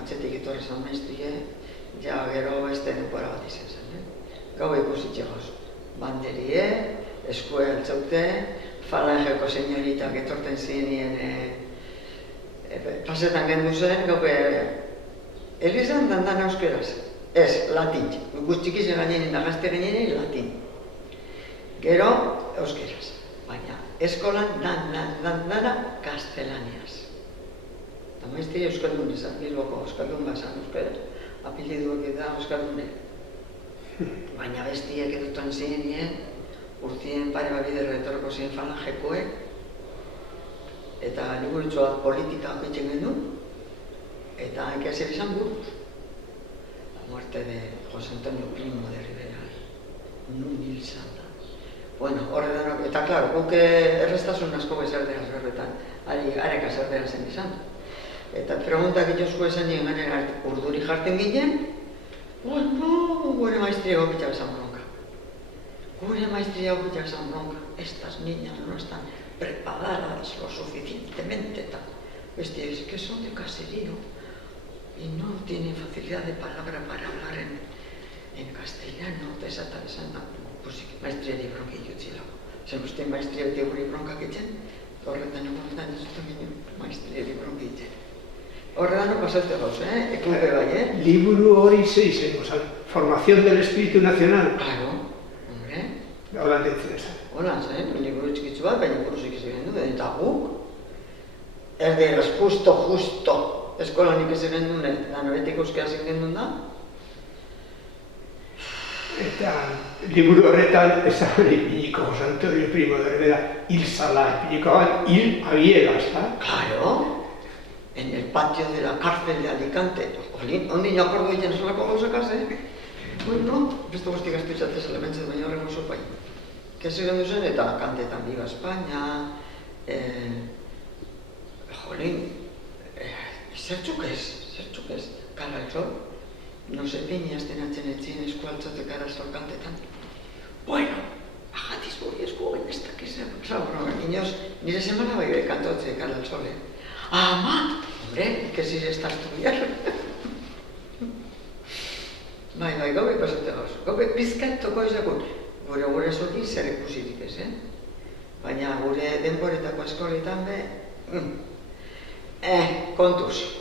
atzetik etorri zan maistrie, ja gero beste denbora bat izan zen. Gau ikusitxegoz, banderie, eskue altzaute, falangeko señoritak etorten zirenien pasetan gendu zen, gau elizan dandan euskeraz. Ez, latin. Guztikiz gainen gazte gainen latin. Gero, euskeraz. Baina, eskolan dana gaztelaniaz. Eta maizte euskaldun izan, Bilboko euskaldun bazan euskeraz. Apeliduak eta euskaldune. Baina bestiek edutan zirenien, urtien pare babiderra etorreko ziren falangekoek. Eta liburutxoa politika apitzen genuen. Eta hankia zer izan buruz. Muerte de José Antonio Primo de Rivera, nun hil zan da. Bueno, horre denok, eta klaro, guke errestasun asko bezardeaz berretan, areka zerdean zen izan. Eta preguntak itozko esan nien garen urduri jarten ginen, bueno, gure maestria gopitxak esan bronka. Gure maestria gopitxak esan bronka. Estas niñas no están preparadas lo suficientemente tal. Es que son de caserío. Y no tienen facilidad de palabra para hablar en castellano, eta esan da, pues maestria di bronka iutzilago. Zer uste maestria di guri bronka gitzen, horretan egonetan ez dut ginen maestria di bronka gitzen. Horretan pasaute gauz, ekulpe bai, Liburu hori zeizen, formación del espíritu nacional. Claro, hombre. Holan ditzen ez. Holan zen, liburu txikitzu bat, baina buruzik izan du, eta guk, erderaz justo, eskolan ikese gendun, eta noretik euskera zen gendun da. Eta liburu horretan esan ipiniko José Antonio Primo de Rivera hil zala, ipinikoan hil abiegas, da? Claro, en el patio de la cárcel de Alicante. Ondin akordu egiten esolako gauzakaz, Bueno, beste guztik gaztuitzatez elementzat baina horrego sopai. Kese gendu zen, eta kantetan Viva España, zertxuk ez, Cara al Sol. No se piñazten atzenetzien eskualtzote Cara al Sol kantetan. Bueno, ajatiz buri eskuen ez dakiz, zaurro, niños, nire semana bai kantotze Cara al Sol, Ama, hombre, que si ez da estudiar. Bai, gaube pasate gauz. Gaube pizkat toko izakun. Gure zokin zer ikusirik ez, Baina gure denboretako eskoletan be, kontuz.